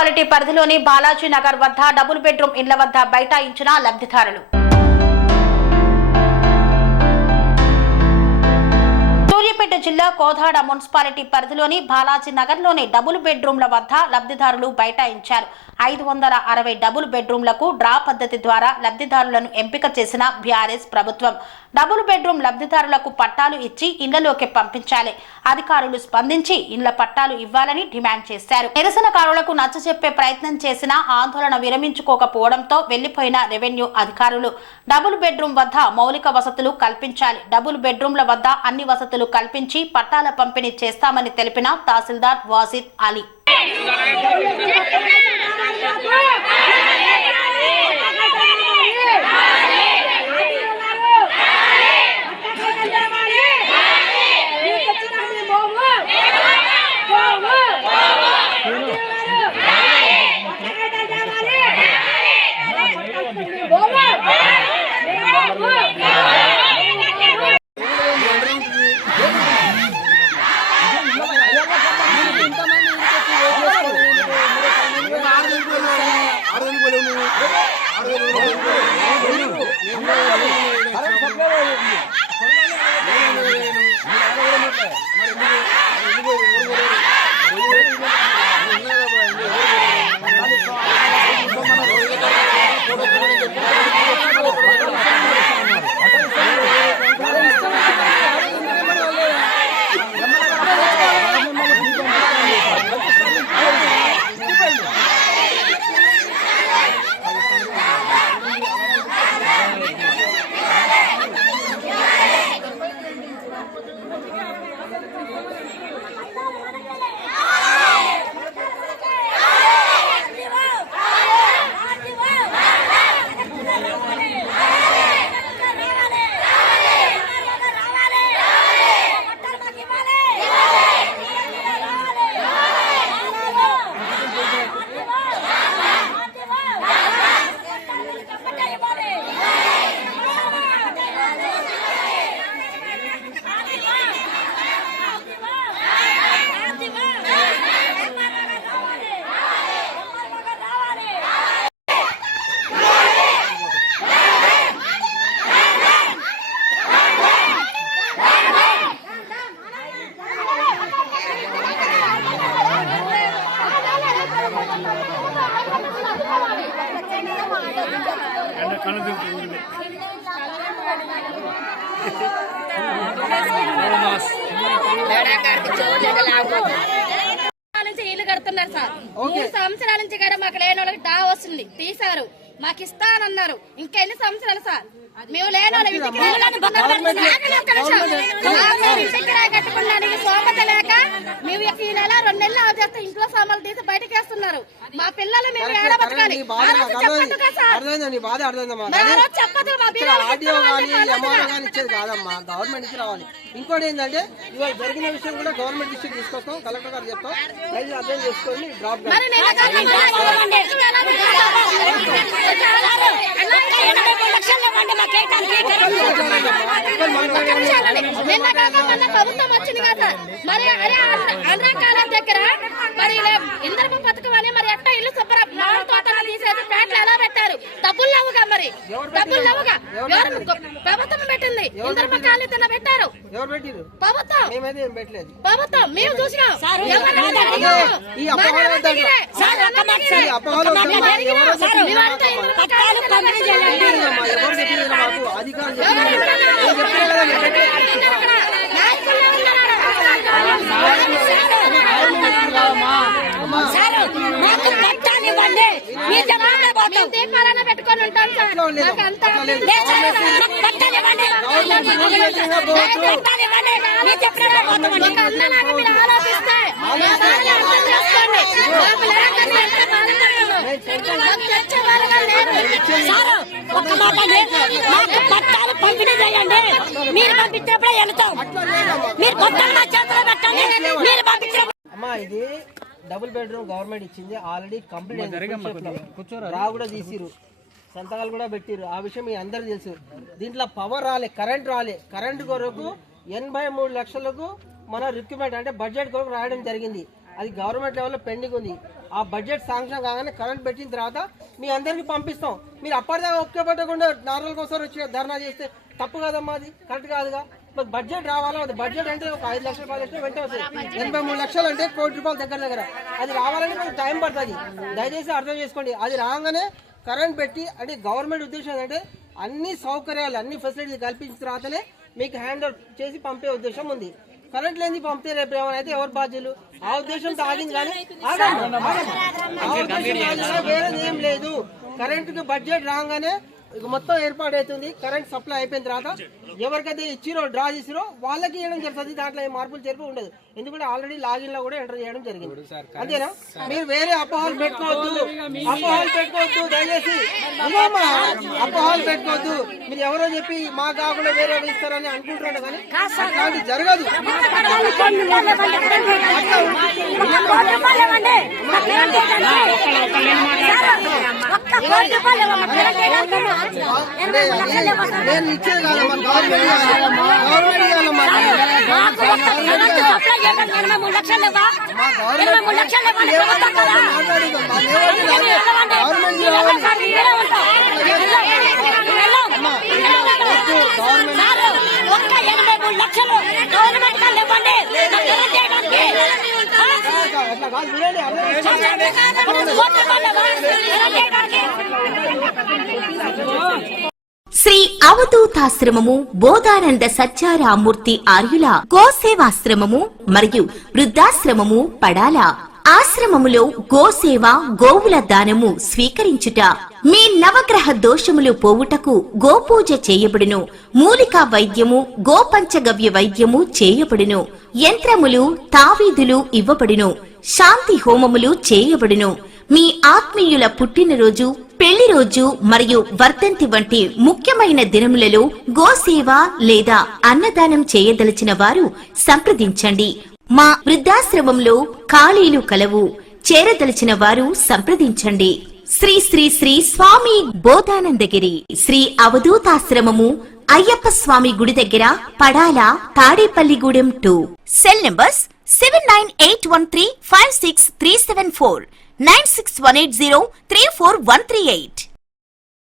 Municipality పరిధిలోని బాలాజీ నగర్ వద్ద double bedroom ఇండ్ల వద్ద బైఠాయించిన లబ్ధిదారులు. సూర్యాపేట జిల్లా కోదాడ మున్సిపాలిటీ పరిధిలోని బాలాజీ నగర్లోని డబుల్ బెడ్రూమ్ల వద్ద లబ్ధిదారులు బైఠాయించారు. 560 డబుల్ బెడ్రూమ్లకు డ్రా పద్ధతి ద్వారా లబ్ధిదారులను ఎంపిక చేసిన బీఆర్ఎస్ ప్రభుత్వం. డబుల్ బెడ్రూమ్ లబ్ధిదారులకు పట్టాలు ఇచ్చి ఇళ్లలోకి పంపించాలి. అధికారులు స్పందించి ఇళ్ల పట్టాలు ఇవ్వాలని డిమాండ్ చేశారు. నిరసనకారులకు నచ్చజెప్పే ప్రయత్నం చేసినా ఆందోళన విరమించుకోకపోవడంతో వెళ్లిపోయిన రెవెన్యూ అధికారులు డబుల్ బెడ్రూమ్ వద్ద మౌలిక వసతులు కల్పించాలి, డబుల్ బెడ్రూమ్ల వద్ద అన్ని వసతులు కల్పించి పట్టాల పంపిణీ చేస్తామని తెలిపిన తహసీల్దార్ వాసిద్ అలీ. ఇల్లు కడుతున్నారు సార్. 3 సంవత్సరాల నుంచి కూడా మాకు లేని వాళ్ళకి డా వస్తుంది తీశారు, మాకు ఇస్తానన్నారు. ఇంకా ఎన్ని సంవత్సరాలు సార్ మేము లేని వాళ్ళ ఇంటికి కట్టుకున్నానికి సోమత లేక మేము ఈ నెల 2 నెలలు ఆచేస్తే ఇంట్లో సామాన్లు తీసి బయటకు వేస్తున్నారు. మా పిల్లలు మేము ఏడ బతకాలి? చెప్పదు ఇంకోటి ఏంటంటే ఇవాళ జరిగిన విషయం కూడా గవర్నమెంట్ దృష్టికి తీసుకొస్తాం, కలెక్టర్ గారు చెప్తాం, దయచేసి అర్థం చేసుకొని డ్రాప్ ప్రభుత్వం వచ్చింది కదా మరి అన్రకాలం దగ్గర మరి ఇందరపు పథకం అని మరి ఎట్లా ఇల్లు శుభ్ర మామిడి తోటలు తీసేసి ప్యాట్లు ఎలా పెట్టారు? డబ్బులు లేవుగా, మరి డబ్బులు లేవుగా. ప్రభుత్వం పెట్టింది ఇందరపు కాలనీ తిన్న పెట్టారు. ప్రభుత్వం ప్రభుత్వం మేము చూసినాం. దీపాలనే పెట్టుకొని ఉంటాం సార్. ఆలోచిస్తే పట్టాలు పంపిణీ చేయండి. మీరు పంపించినప్పుడే వెళ్తాం. మీరు అమ్మా ఇది డబుల్ బెడ్రూమ్ గవర్నమెంట్ ఇచ్చింది, ఆల్రెడీ కంప్లీట్ రా కూడా తీసిరు, సంతకాలు కూడా పెట్టిరు. ఆ విషయం మీ అందరూ తెలుసు. దీంట్లో పవర్ రాలే, కరెంట్ రాలే. కరెంట్ కొరకు 83 లక్షలకు మన రిక్వైర్మెంట్ అంటే బడ్జెట్ కొరకు రాయడం జరిగింది. అది గవర్నమెంట్ లెవెల్లో పెండింగ్ ఉంది. ఆ బడ్జెట్ శాంక్షన్ కాగానే కరెంట్ పెట్టిన తర్వాత మీ అందరికి పంపిస్తాం. మీరు అప్పటిదాకా ఒక్క పెట్టకుండా నార్మల్ కోసం వచ్చి ధర్నా చేస్తే తప్పు కదమ్మా, అది కరెక్ట్ కాదుగా. బడ్జెట్ రావాలా, బడ్జెట్ అంటే ఒక 5 లక్షలు 10 లక్షలు వెంటనే వస్తుంది. 83 లక్షలు అంటే ₹1 కోటి దగ్గర అది రావాలని మనకు టైం పడుతుంది. దయచేసి అర్థం చేసుకోండి. అది రాగానే కరెంట్ పెట్టి అంటే గవర్నమెంట్ ఉద్దేశం ఏంటంటే అన్ని సౌకర్యాలు అన్ని ఫెసిలిటీస్ కల్పించిన తర్వాతనే మీకు హ్యాండ్ ఓవర్ చేసి పంపే ఉద్దేశం ఉంది. కరెంట్ లేని పంపితే రేపు ఏమైనా అయితే ఎవరు బాధ్యులు? ఆ ఉద్దేశంతో ఆగింది కానీ వేరేది ఏం లేదు. కరెంటుకి బడ్జెట్ రాగానే మొత్తం ఏర్పాటు అవుతుంది. కరెంట్ సప్లై అయిపోయిన తర్వాత ఎవరికైతే ఇచ్చిరో డ్రా చేసిరో వాళ్ళకి ఇవ్వడం జరుగుతుంది. దాంట్లో ఏ మార్పులు చేర్పు ఉండదు. ఎందుకంటే ఆల్రెడీ లాగిన్ లో కూడా ఎంటర్ చేయడం జరిగింది. అంతేనా? మీరు వేరే అపోహలు పెట్టుకోవద్దు, దయచేసి అపోహలు పెట్టుకోవద్దు. మీరు ఎవరో చెప్పి మా కాకుండా వేరే ఇస్తారని అనుకుంటున్నారు కానీ అట్లాంటి జరగదు. నేను ఇచ్చేది కాదమ్మా, గవర్నమెంట్ శ్రీ అవధూతాశ్రమము బోధానంద సత్యారామూర్తి ఆర్యుల గోసేవాశ్రమము మరియు వృద్ధాశ్రమము పడాల. ఆశ్రమములో గోసేవ గోవుల దానము స్వీకరించుట, మీ నవగ్రహ దోషములు పోవుటకు గోపూజ చేయబడును. మూలికా వైద్యము గోపంచగవ్య వైద్యము చేయబడును. యంత్రములు తావీదులు ఇవ్వబడును. శాంతి హోమములు చేయబడును. మీ ఆత్మీయుల పుట్టినరోజు, పెళ్లి రోజు మరియు వర్ధంతి వంటి ముఖ్యమైన దినములలో గోసేవ లేదా అన్నదానం చేయదలిచిన వారు సంప్రదించండి. మా వృద్ధాశ్రమంలో ఖాళీలు కలవు. చేరదలిచిన వారు సంప్రదించండి. శ్రీ శ్రీ శ్రీ స్వామి బోధానందగిరి శ్రీ అవధూతాశ్రమము అయ్యప్ప స్వామి గుడి దగ్గర పడాల, తాడేపల్లిగూడెం 2. Cell numbers 7981356374, 96180341138.